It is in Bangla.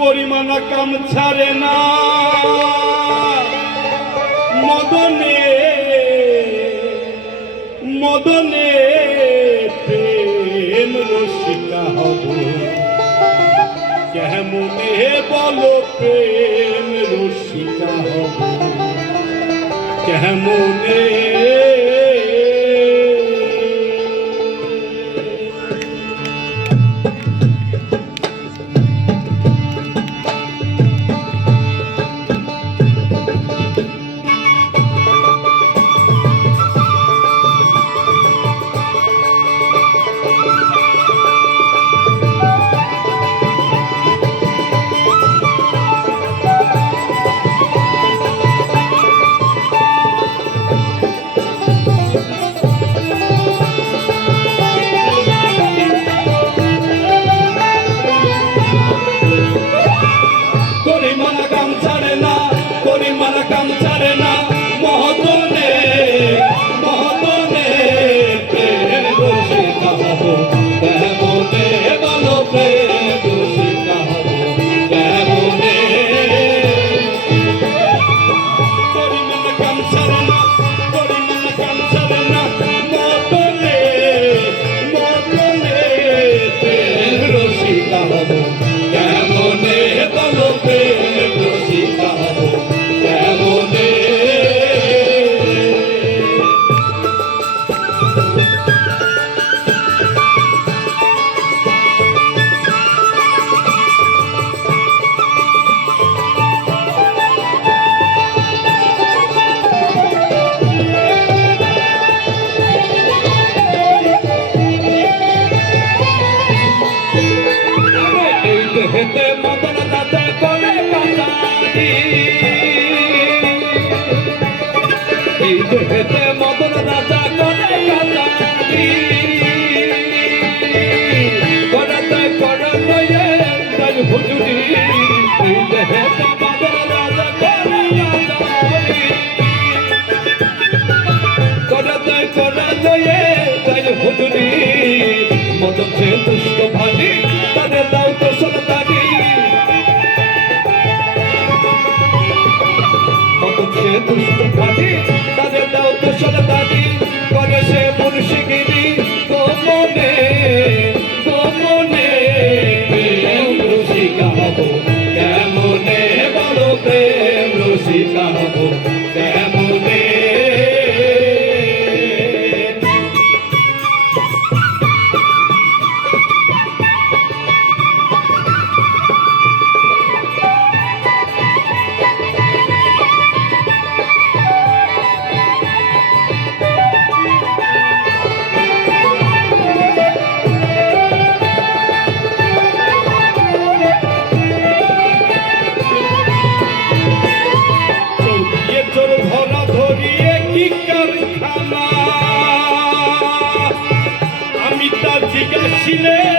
করিমানা কাম ছাড়ে না মদনে মদনে প্রেম রসিকা হব কেমনে বলো প্রেম রসিকা হব কেমনে মদন রাজা করে কাতারি করতে করতে তাই হুজুরি দেহতে মদন রাজা করে কাতারি করতে করতে তাই হুজুরি মদন সে দুষ্ট ভানি তাদের দাও তো সরদারি মদন সে দুষ্ট ভানি তাদের দাও তো সরদারি করে সে মুর্শিগিরি গোপনে গোপনে প্রেম রসিকা হব কেমনে বলো প্রেম রসিকা হব কেমনে Chile